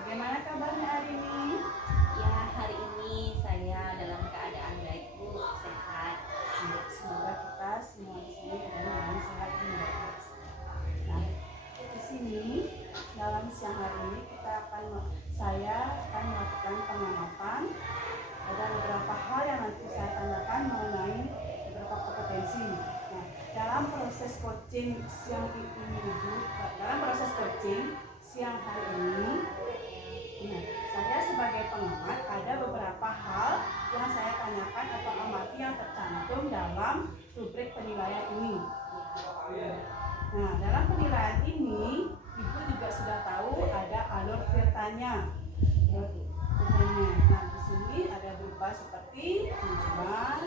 Bagaimana kabarnya hari ini? Ya, hari ini saya dalam keadaan baik, Bu, sehat. Semoga kita semua di sini dalam sehat dan baik. Nah, di sini dalam siang hari ini saya akan melakukan pengamatan. Ada beberapa hal yang nanti saya tanyakan mengenai beberapa kompetensi. Nah, dalam proses coaching siang hari ini, nah, saya sebagai pengamat ada beberapa hal yang saya tanyakan atau amati yang tercantum dalam rubrik penilaian ini. Nah, dalam penilaian ini, Ibu juga sudah tahu ada alur tirtanya. Nah, di sini ada berupa seperti tujuan,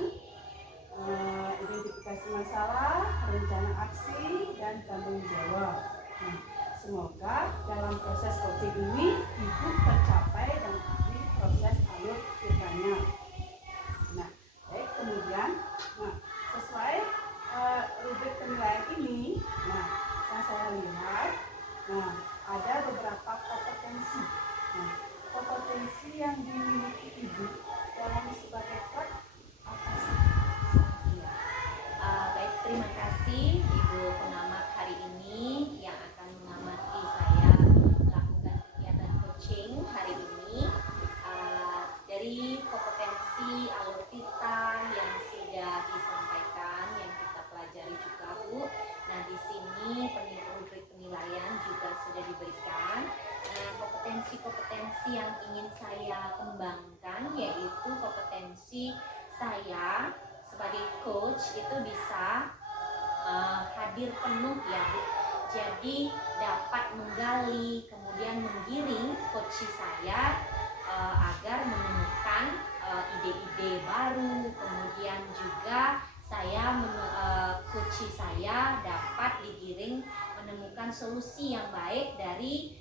identifikasi masalah, rencana aksi, dan tanggung jawab. Nah, semoga dalam proses coaching ini Ibu tercapai dan di proses alur tirtanya. Nah, baik, kemudian, sesuai rubrik penilaian ini, saya lihat, ada beberapa kompetensi. Nah, kompetensi yang dimiliki Ibu dalam sebagai coach apa sih? Ya. Baik, terima kasih Ibu pengamat hari ini yang akan mengamati saya melakukan kegiatan coaching hari ini. Dari kompetensi alur kita yang sudah disampaikan, yang kita pelajari juga, Bu. Nah, di sini rubrik penilaian juga sudah diberikan. Nah, kompetensi-kompetensi yang ingin saya kembangkan yaitu kompetensi saya sebagai coach itu bisa hadir penuh ya, Bu. Jadi dapat menggali kemudian menggiring coach saya agar menemukan ide-ide baru, kemudian juga coach saya dapat digiring menemukan solusi yang baik dari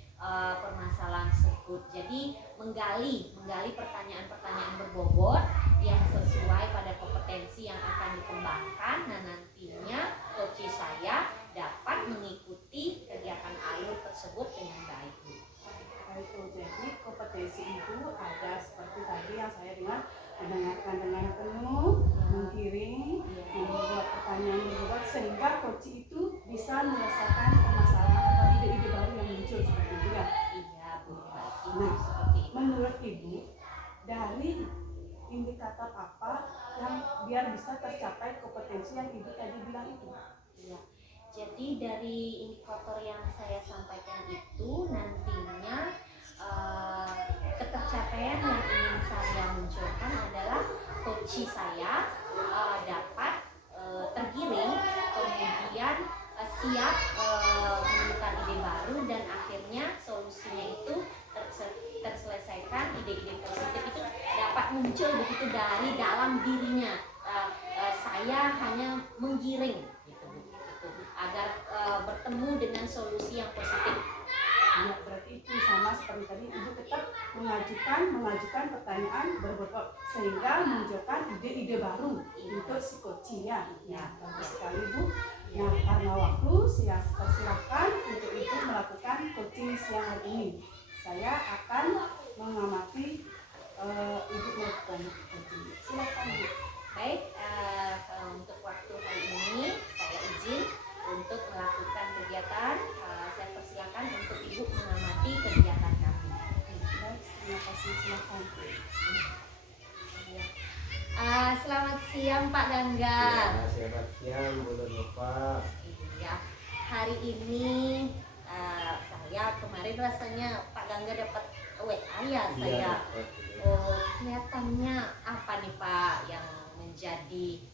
permasalahan tersebut. Jadi menggali pertanyaan-pertanyaan berbobot yang sesuai pada kompetensi yang akan dikembangkan. Nah, nantinya coach saya dapat mengikuti kegiatan alur tersebut dengan baik. Jadi kompetensi itu ada seperti tadi yang saya dengar, mendengarkan dengan penuh, menggiring, membuat pertanyaan berbobot sehingga coach itu bisa menyelesaikan permasalahan atau ide-ide baru yang muncul seperti itu ya. Iya, Bu. Nah, menurut Ibu, dari indikator apa yang biar bisa tercapai kompetensi yang Ibu tadi bilang itu? Iya. Jadi dari indikator yang saya sampaikan itu nantinya ketercapaian yang ingin saya munculkan adalah coach saya dapat tergiring, kemudian siap menemukan ide baru dan akhirnya solusinya itu terselesaikan, ide-ide positif itu dapat muncul begitu dari dalam dirinya. Saya hanya menggiring gitu, agar bertemu dengan solusi yang positif. Ya, berarti itu sama seperti tadi, Ibu tetap mengajukan pertanyaan berbobot sehingga menunjukkan ide-ide baru untuk si coach ya. Bagus sekali, Bu. Nah, karena waktu, saya persilahkan untuk Ibu melakukan coaching siang hari ini. Saya akan mengamati Ibu melakukan coaching. Silakan, Bu. Baik, untuk waktu hari ini saya izin untuk melakukan kegiatan. Saya persilakan untuk Ibu mengamati kegiatan kami. Baik, terima kasih, silakan. Selamat siang Pak Gangga. Ya, selamat siang Bu Nova. Iya, hari ini saya kemarin rasanya Pak Gangga dapat WA ya saya. Oh, kelihatannya apa nih Pak yang menjadi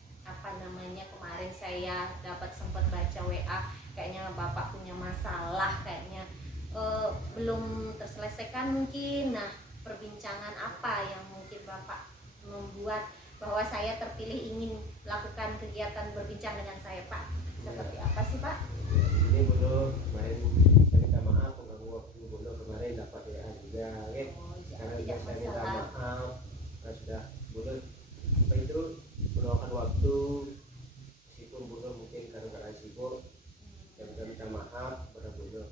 kemarin saya dapat sempat baca WA, kayaknya Bapak punya masalah, kayaknya belum terselesaikan mungkin. Nah, perbincangan apa yang mungkin Bapak membuat bahwa saya terpilih ingin melakukan kegiatan berbincang dengan saya, Pak? Seperti apa sih, Pak? Ini Bu, kemarin saya minta maaf mengganggu waktu Bu kemarin dapat WA juga, karena saya minta maaf sudah Bu apa itu meluangkan waktu meskipun Bu mungkin karena sibuk. Saya minta maaf kepada Bu.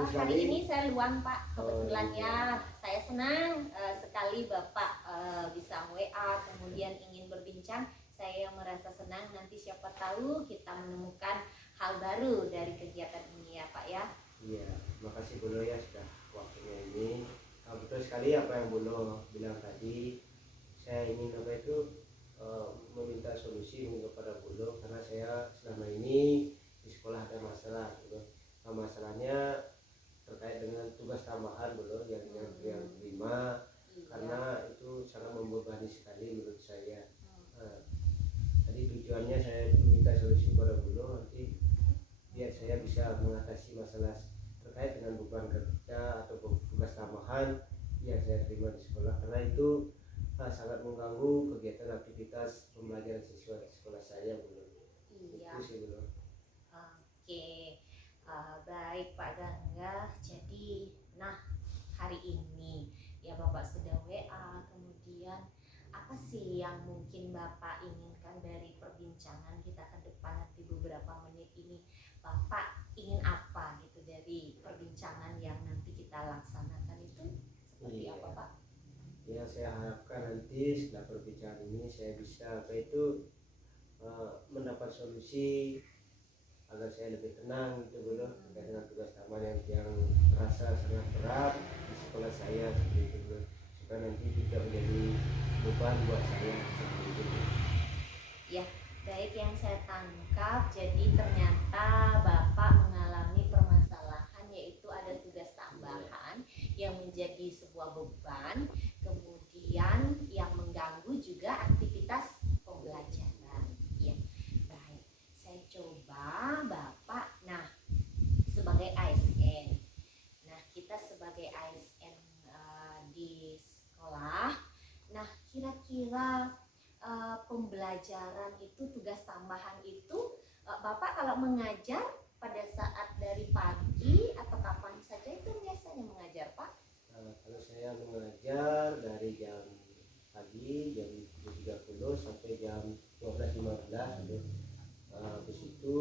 Terus Hari lagi ini saya luang Pak, kebetulan Oh, ya saya senang sekali Bapak bisa WA kemudian ingin berbincang. Saya merasa senang, nanti siapa tahu kita menemukan hal baru dari kegiatan ini ya Pak ya. iya, makasih Bolo ya sudah waktunya ini. Betul sekali apa yang Bolo bilang tadi. Saya ingin apa itu meminta solusi mungkin kepada Bolo karena saya selama ini di sekolah ada masalah gitu. Masalahnya terkait dengan tugas tambahan Bolo yang terima karena itu sangat membebani sekali menurut saya. Nah, tadi tujuannya saya meminta solusi kepada Bolo nanti biar saya bisa mengatasi masalah terkait dengan beban kerja atau tugas tambahan yang saya terima di sekolah karena itu sangat mengganggu kegiatan aktivitas pembelajaran siswa di sekolah saya Bulu. Iya. Itu sih Bulu. Oke, baik Pak Gangga. Jadi, nah hari ini ya Bapak sudah WA, kemudian apa sih yang mungkin Bapak inginkan dari perbincangan kita ke depan nanti beberapa menit ini? Bapak ingin apa gitu dari perbincangan yang nanti kita laksanakan itu seperti Iya. apa Pak? Ya saya harapkan nanti setelah perbincangan ini saya bisa apa itu mendapat solusi agar saya lebih tenang gitu Bulu terkait dengan tugas tambahan yang terasa sangat berat di sekolah saya seperti itu Bulu. Supaya nanti tidak menjadi beban buat saya seperti itu. Ya, baik yang saya tangkap, jadi ternyata Bapak mengalami permasalahan yaitu ada tugas tambahan yang menjadi sebuah beban, kemudian yang mengganggu juga aktivitas pembelajaran. Ya, baik. Saya coba Bapak, nah sebagai ASN. Nah, kita sebagai ASN di sekolah, nah kira-kira pembelajaran itu tugas tambahan itu Bapak kalau mengajar pada saat dari pagi atau kapan saja itu biasanya mengajar Pak? Kalau saya mengajar dari jam pagi jam 7.30 sampai jam 12.15 gitu. Habis itu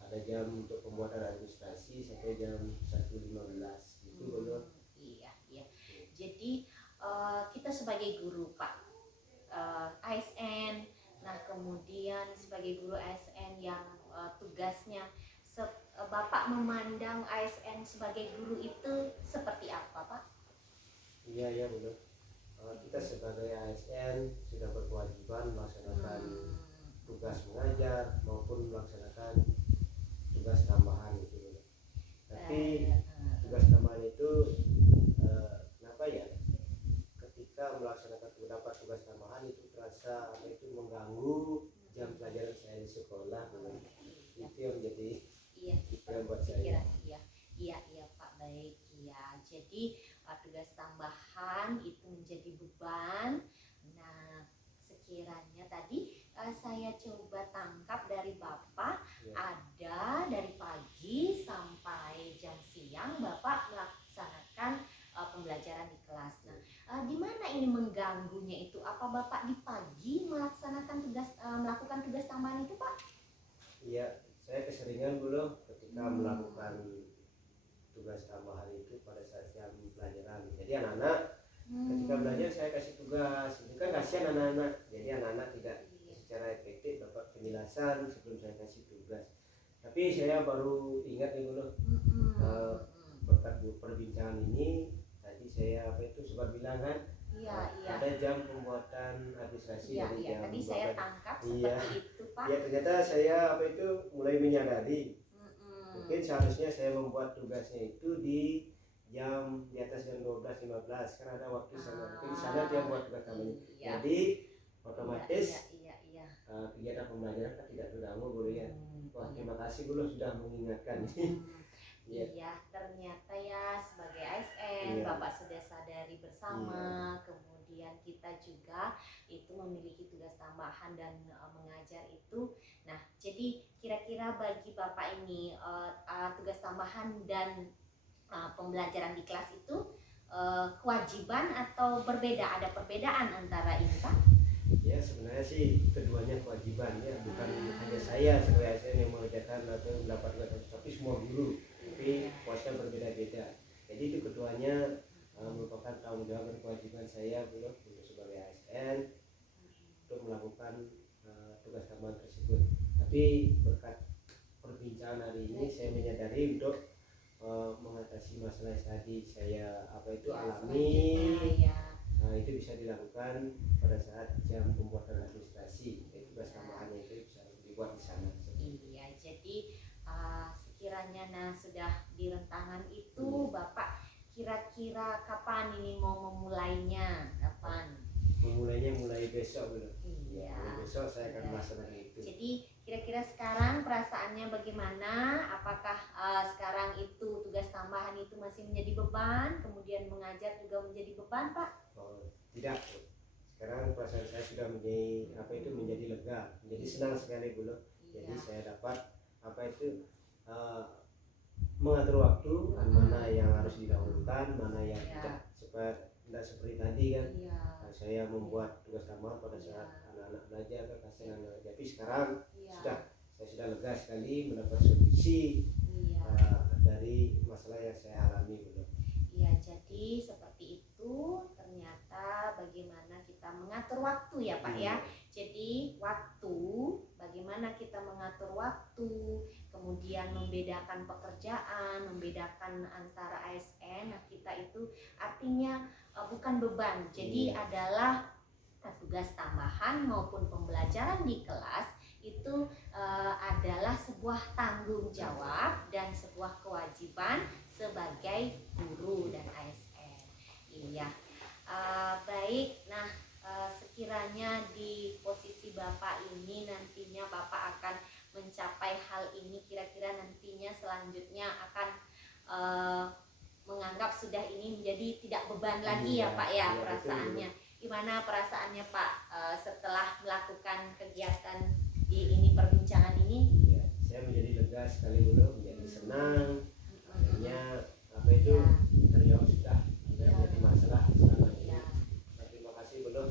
ada jam untuk pembuatan administrasi sampai jam 1.15 gitu Bolo. Iya, iya. Jadi kita sebagai guru Pak, ASN. Nah, kemudian sebagai guru ASN yang tugasnya Bapak memandang ASN sebagai guru itu seperti apa, Pak? Iya Bolo. Kita sebagai ASN sudah berkewajiban melaksanakan tugas mengajar maupun melaksanakan tugas tambahan gitu Bolo. Tapi tugas tambahan itu kenapa ya? Ketika melaksanakan tugas tambahan itu terasa apa itu mengganggu jam pelajaran saya di sekolah Bolo. Itu yang jadi pikiran buat saya. Iya Pak, baik ya. Jadi tugas tambahan itu menjadi beban. Nah, sekiranya tadi saya coba tangkap dari Bapak ada dari pagi sampai jam siang Bapak melaksanakan pembelajaran di kelas. Nah, di mana ini mengganggunya itu? Apa Bapak di pagi melaksanakan melakukan tugas tambahan itu Pak? Iya, saya keseringan dulu ketika melakukan tugas tambahan itu pada saat jam pelajaran. Jadi anak-anak ketika belajar saya kasih tugas, itu kan kasihan anak-anak. Jadi anak-anak tidak secara efektif dapat penjelasan sebelum saya kasih tugas. Tapi saya baru ingat nih dulu berkat perbincangan ini tadi saya apa itu sempat bilang kan ada jam pembuatan administrasi dari jam tadi saya tangkap iya. Seperti itu Pak. Ya ternyata saya apa itu mulai menyadari mungkin seharusnya saya membuat tugasnya itu di atas jam 12.15 kan ada waktu sana mungkin di sana dia buat tugas tambahan. Jadi otomatis kegiatan pembelajaran kan tidak terganggu Guru ya. Wah terima kasih Guru sudah mengingatkan. Iya, ternyata ya sebagai ASN Bapak sudah sadari bersama. Kemudian kita juga itu memiliki tugas tambahan dan mengajar itu. Nah, jadi kira-kira bagi Bapak ini tugas tambahan dan pembelajaran di kelas itu kewajiban atau berbeda? Ada perbedaan antara ini Pak? Ya sebenarnya sih keduanya kewajiban ya, bukan hanya saya sebagai ASN yang mengerjakan atau mendapatkan, tapi semua guru. Tapi kuasa ketuanya merupakan tanggung jawab dan kewajiban saya untuk sebagai ASN untuk melakukan tugas tambahan tersebut. Tapi berkat perbincangan hari ini saya menyadari untuk mengatasi masalah yang tadi saya alami. Itu bisa dilakukan pada saat jam pembuatan administrasi, yaitu tugas tambahannya itu bisa dibuat di sana. Iya, jadi sekiranya sudah di rentangan itu, Bapak kira-kira kapan ini mau memulainya? Kapan? Memulainya mulai besok dulu. Iya. Mulai besok saya akan melaksanakan itu. Jadi kira-kira sekarang perasaannya bagaimana? Apakah sekarang itu tugas tambahan itu masih menjadi beban? Kemudian mengajar juga menjadi beban, Pak? Tidak. Sekarang perasaan saya sudah menjadi lega, menjadi senang sekali dulu. Jadi saya dapat mengatur waktu, mana yang harus didahulukan, mana yang tidak seperti tadi kan. Saya membuat tugas tambahan pada saat anak-anak belajar ke kasihan anak. Tapi sekarang saya sudah lega sekali mendapat solusi dari masalah yang saya alami dulu. Iya, jadi seperti itu ternyata bagaimana kita mengatur waktu ya Pak ya. Jadi waktu, bagaimana kita mengatur waktu, kemudian membedakan pekerjaan, membedakan antara ASN. Nah, kita itu artinya bukan beban. Jadi adalah tugas tambahan maupun pembelajaran di kelas itu adalah sebuah tanggung jawab dan sebuah kewajiban sebagai guru dan ASN. Iya, baik. Nah, sekiranya di posisi Bapak ini nantinya Bapak akan mencapai hal ini, kira-kira nantinya selanjutnya akan menganggap sudah ini menjadi tidak beban lagi ya Pak ya perasaannya. Gimana perasaannya Pak setelah melakukan kegiatan di ini perbincangan ini? Ya, saya menjadi lega sekali dulu, menjadi senang. Akhirnya terjawab sudah menjadi masalah selama ini. Terima kasih belum.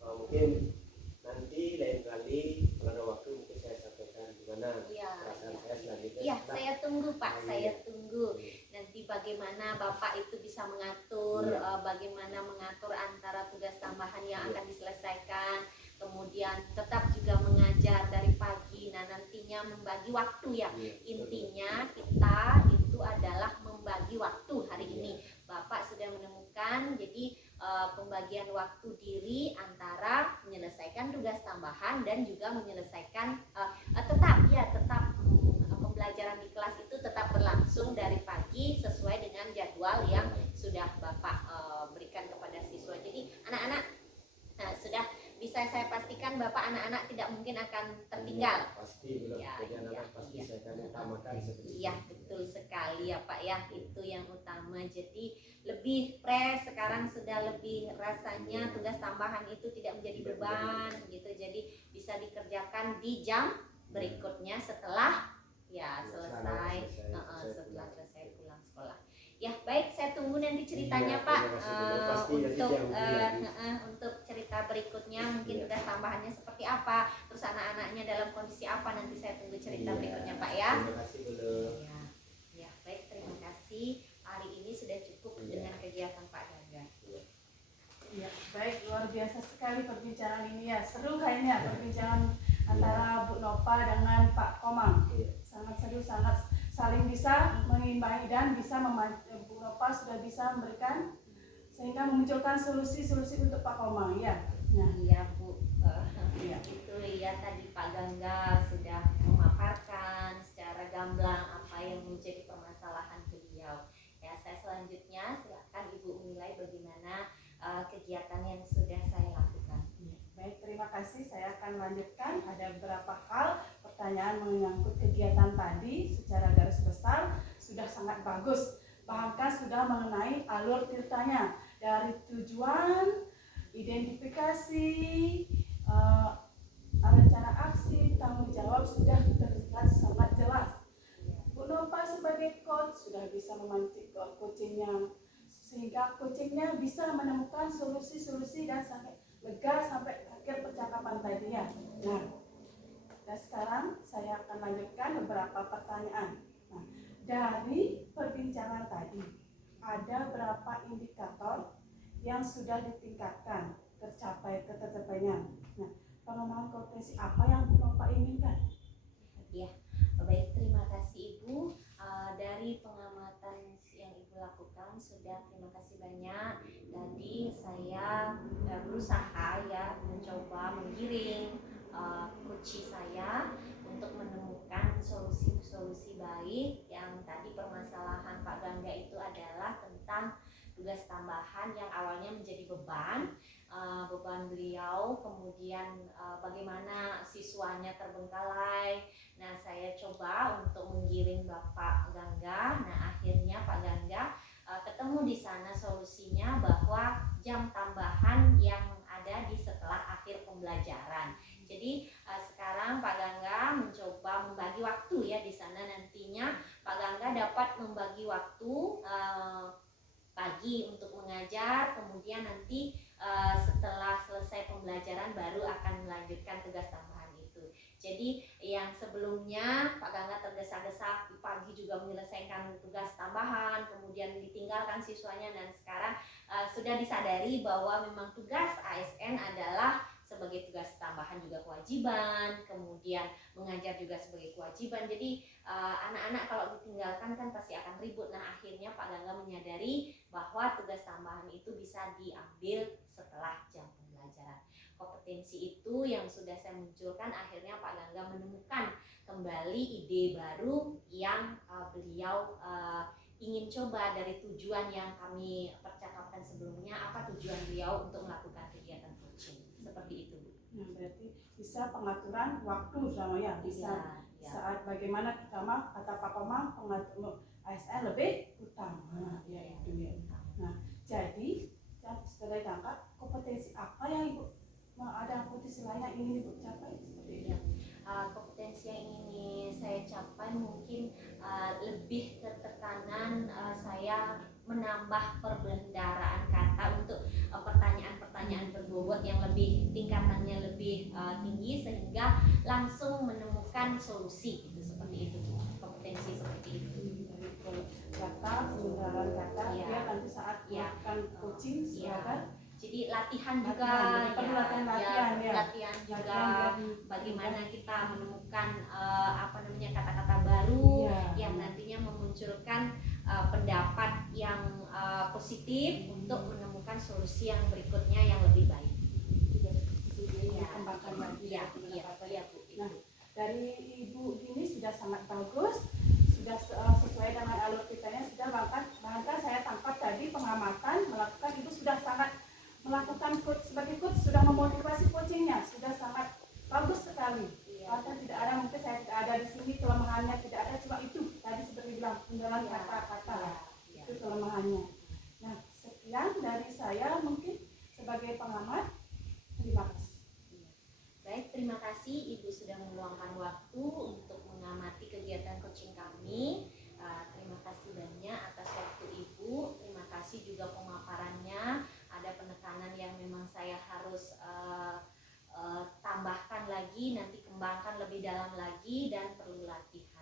Mungkin nanti lain kali kalau ada waktu mungkin saya sampaikan gimana perasaan saya selanjutnya. Iya, saya tunggu Pak, saya tunggu. Nanti bagaimana Bapak itu bisa mengatur, bagaimana mengatur antara tugas tambahan yang akan diselesaikan, kemudian tetap juga mengajar dari pagi. Nah, nantinya membagi waktu ya. Intinya kita itu adalah membagi waktu hari ini. Bapak sudah menemukan, jadi pembagian waktu diri antara menyelesaikan tugas tambahan dan juga menyelesaikan tetap pembelajaran di kelas itu tetap berlangsung dari pagi sesuai dengan jadwal yang sudah Bapak berikan kepada siswa. Jadi anak-anak sudah bisa saya pastikan Bapak anak-anak tidak mungkin akan tertinggal. Pasti belum. Pasti saya akan utamakan seperti itu. Iya, betul sekali ya Pak ya, itu yang utama. Jadi lebih fresh sekarang, sudah lebih rasanya tugas tambahan itu tidak menjadi beban gitu. Jadi bisa dikerjakan di jam berikutnya setelah selesai pulang sekolah. Ya baik, saya tunggu nanti ceritanya Pak untuk cerita berikutnya, mungkin tugas tambahannya seperti apa, terus anak-anaknya dalam kondisi apa, nanti saya tunggu cerita berikutnya Pak ya. Terima kasih dulu. Ya baik, terima kasih. Hari ini sudah cukup dengan kegiatan Pak Gangga. Ya, baik, luar biasa sekali perbincangan ini ya. Seru kayaknya perbincangan antara Bu Nova dengan Pak Komang. Sangat seru, sangat saling bisa mengimbangi dan bisa Bu Nova sudah bisa memberikan sehingga memunculkan solusi-solusi untuk Pak Komang ya. Nah, iya Bu, itu ya tadi Pak Gangga sudah memaparkan secara gamblang apa yang menjadi permasalahan beliau. Ya, saya selanjutnya silakan Ibu menilai bagaimana kegiatan yang sudah saya lakukan. Baik, terima kasih. Saya akan lanjutkan. Ada beberapa hal pertanyaan menyangkut kegiatan tadi secara garis besar sudah sangat bagus. Bahkan sudah mengenai alur ceritanya dari tujuan, identifikasi, rencana aksi, tanggung jawab sudah terlihat sangat jelas. Bu Nova sebagai coach sudah bisa memancing coachingnya sehingga coachingnya bisa menemukan solusi-solusi dan sampai lega sampai akhir percakapan tadi ya. Nah, dan sekarang saya akan lanjutkan beberapa pertanyaan. Nah, dari perbincangan tadi, ada berapa indikator yang sudah ditingkatkan tercapainya. Nah, pengembangan kompetensi apa yang Bapak inginkan? Ya, baik, terima kasih Ibu. Dari pengamatan yang Ibu lakukan sudah, terima kasih banyak. Tadi saya berusaha ya mencoba menggiring coach saya untuk menemukan solusi-solusi baik. Yang tadi permasalahan Pak Gangga itu adalah tentang tugas tambahan yang awalnya menjadi beban beliau, kemudian bagaimana siswanya terbengkalai. Nah, saya coba untuk menggiring Bapak Gangga. Nah, akhirnya Pak Gangga ketemu di sana solusinya bahwa jam tambahan yang ada di setelah akhir pembelajaran. Jadi sekarang Pak Gangga mencoba membagi waktu ya di sana. Nantinya Pak Gangga dapat membagi waktu pagi untuk mengajar, kemudian nanti setelah selesai pembelajaran baru akan melanjutkan tugas tambahan itu. Jadi yang sebelumnya Pak Gangga tergesa-gesa di pagi juga menyelesaikan tugas tambahan, kemudian ditinggalkan siswanya, dan sekarang sudah disadari bahwa memang tugas ASN adalah sebagai tugas tambahan juga kewajiban, kemudian mengajar juga sebagai kewajiban. Jadi anak-anak kalau ditinggalkan kan pasti akan ribut. Nah, akhirnya Pak Gangga menyadari bahwa tugas tambahan itu bisa diambil setelah jam pembelajaran. Kompetensi itu yang sudah saya munculkan, akhirnya Pak Gangga menemukan kembali ide baru yang beliau ingin coba dari tujuan yang kami percakapkan sebelumnya. Apa tujuan beliau untuk melakukan kegiatan coaching seperti itu, Bu? Nah, berarti bisa pengaturan waktu sama ya, bisa Ya. saat bagaimana kita mah kata Papa mah pengatur ASN lebih utama ya itu ya. Nah, jadi setelah diangkat kompetensi apa yang Ibu ada kompetensi lain yang ingin Ibu capai seperti itu? Ya. Kompetensi yang ingin saya capai mungkin lebih ke tekanan saya menambah perbendaharaan kata untuk pertanyaan-pertanyaan berbobot yang lebih tingkatannya lebih tinggi, sehingga langsung menemukan solusi gitu, seperti itu, kompetensi seperti itu. Kata, penggunaan kata, Ya. ya nanti saat Ya. melakukan coaching, Ya. silakan. Jadi latihan juga, perlu latihan ya. latihan juga bagaimana kita menemukan kata-kata baru yang nantinya memunculkan pendapat yang positif untuk menemukan solusi yang berikutnya yang lebih baik. Dikembangkan lagi Ya, Bu. nah, Dari Ibu ini sudah sangat bagus, sudah sesuai dengan alur kitanya, sudah bahkan saya tangkap tadi pengamatan melakukan, Ibu sudah sangat melakukan sebagai coach, sudah memotivasi coachingnya, sudah sangat bagus sekali. Bahkan tidak ada, mungkin saya tidak ada di sini kelemahannya, tidak ada, cuma itu tadi seperti bilang penggunaan kata-kata itu kelemahannya. Nah, sekian dari saya mungkin sebagai pengamat. Terima kasih. Baik, terima kasih Ibu sudah meluangkan waktu untuk mengamati kegiatan coaching kami. Terima kasih banyak atas waktu Ibu. Terima kasih juga pemaparannya. Ada penekanan yang memang saya harus tambahkan lagi, nanti kembangkan lebih dalam lagi, dan perlu latihan.